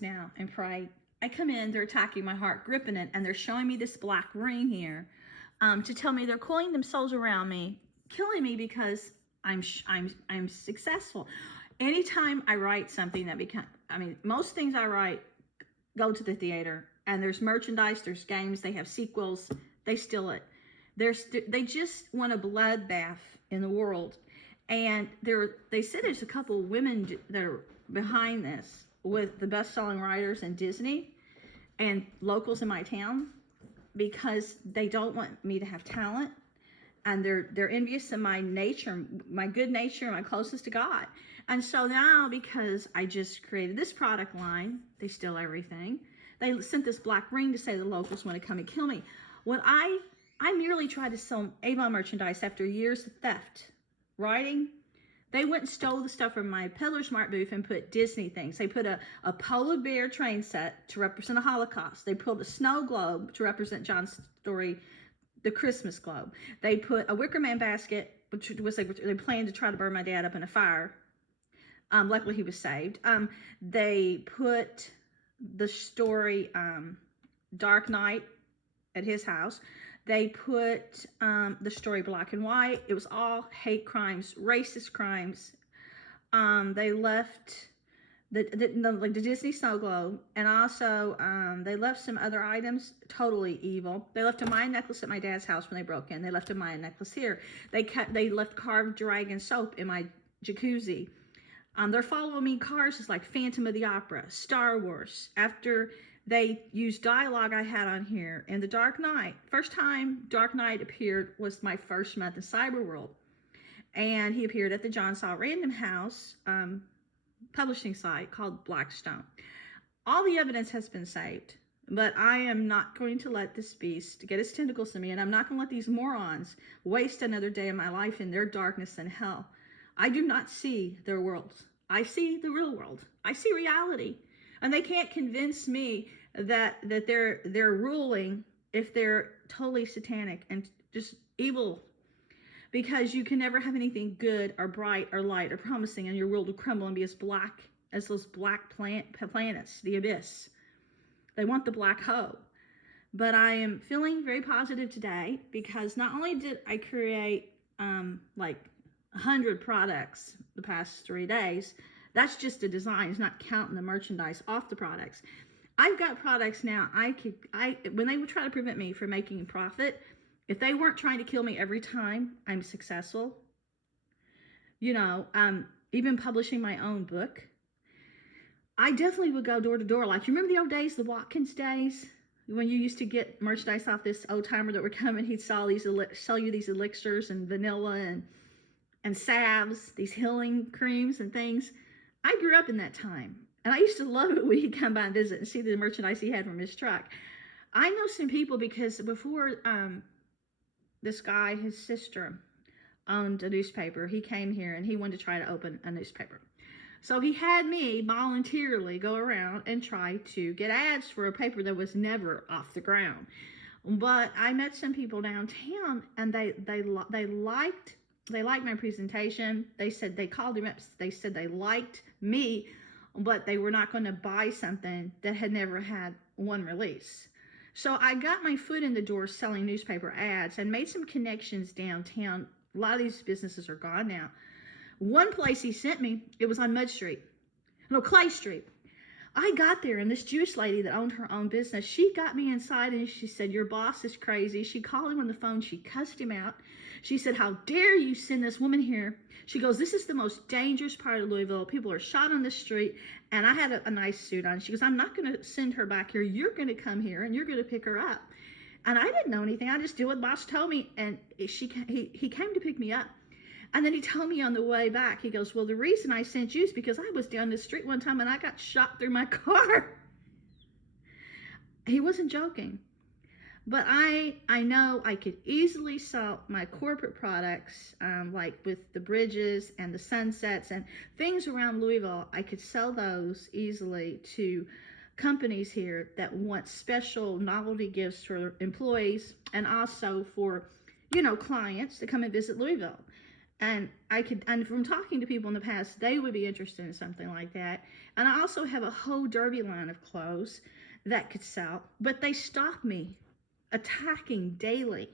now and pray. I come in, they're attacking my heart, gripping it, and they're showing me this black ring here to tell me they're coiling themselves around me, killing me because I'm successful. Anytime I write something that most things I write go to the theater, and there's merchandise, there's games, they have sequels, they steal it. They just want a bloodbath in the world, and they said there's a couple of women that are behind this with the best-selling writers in Disney and locals in my town because they don't want me to have talent, and they're envious of my nature, my good nature, my closest to God. And so now, because I just created this product line, they steal everything. They sent this black ring to say the locals want to come and kill me. When I merely tried to sell Avon merchandise after years of theft, writing, they went and stole the stuff from my Peddler's Mart booth and put Disney things. They put a polar bear train set to represent a Holocaust. They put a snow globe to represent John's story, the Christmas globe. They put a Wicker Man basket, which was like they planned to try to burn my dad up in a fire. Luckily he was saved. They put the story Dark Knight at his house. They put the story black and white. It was all hate crimes, racist crimes. They left the Disney snow globe, and also they left some other items totally evil. They left a Mayan necklace at my dad's house when they broke in. They left a Mayan necklace here. They left carved dragon soap in my jacuzzi. They're following me cars is like Phantom of the Opera, Star Wars. After they used dialogue I had on here in The Dark Knight. First time Dark Knight appeared was my first month in Cyberworld. And he appeared at the John Saw Random House publishing site called Blackstone. All the evidence has been saved, but I am not going to let this beast get its tentacles to me, and I'm not going to let these morons waste another day of my life in their darkness and hell. I do not see their worlds. I see the real world. I see reality. And they can't convince me that they're ruling if they're totally satanic and just evil, because you can never have anything good or bright or light or promising, and your world will crumble and be as black as those black planets, the abyss. They want the black hole. But I am feeling very positive today because not only did I create like 100 products the past 3 days, that's just the designs, not counting the merchandise off the products. I've got products now. When they would try to prevent me from making a profit, if they weren't trying to kill me every time I'm successful, even publishing my own book, I definitely would go door to door. Like, you remember the old days, the Watkins days, when you used to get merchandise off this old timer that would come and he'd sell you these elixirs and vanilla and salves, these healing creams and things. I grew up in that time, and I used to love it when he'd come by and visit and see the merchandise he had from his truck. I know some people because before this guy, his sister, owned a newspaper. He came here and he wanted to try to open a newspaper. So he had me voluntarily go around and try to get ads for a paper that was never off the ground. But I met some people downtown, and they liked my presentation. They said they called him up. They said they liked me, but they were not going to buy something that had never had one release. So I got my foot in the door selling newspaper ads and made some connections downtown. A lot of these businesses are gone now. One place he sent me, it was on Clay Street. I got there, and this Jewish lady that owned her own business, she got me inside and she said, "Your boss is crazy." She called him on the phone. She cussed him out. She said, "How dare you send this woman here?" She goes, "This is the most dangerous part of Louisville. People are shot on the street." And I had a nice suit on. She goes, "I'm not going to send her back here. You're going to come here and you're going to pick her up." And I didn't know anything. I just did what the boss told me. And he came to pick me up. And then he told me on the way back, he goes, "Well, the reason I sent you is because I was down the street one time and I got shot through my car." He wasn't joking. But I know I could easily sell my corporate products, like with the bridges and the sunsets and things around Louisville. I could sell those easily to companies here that want special novelty gifts for employees, and also for, clients to come and visit Louisville. And from talking to people in the past, they would be interested in something like that. And I also have a whole derby line of clothes that could sell, but they stop me attacking daily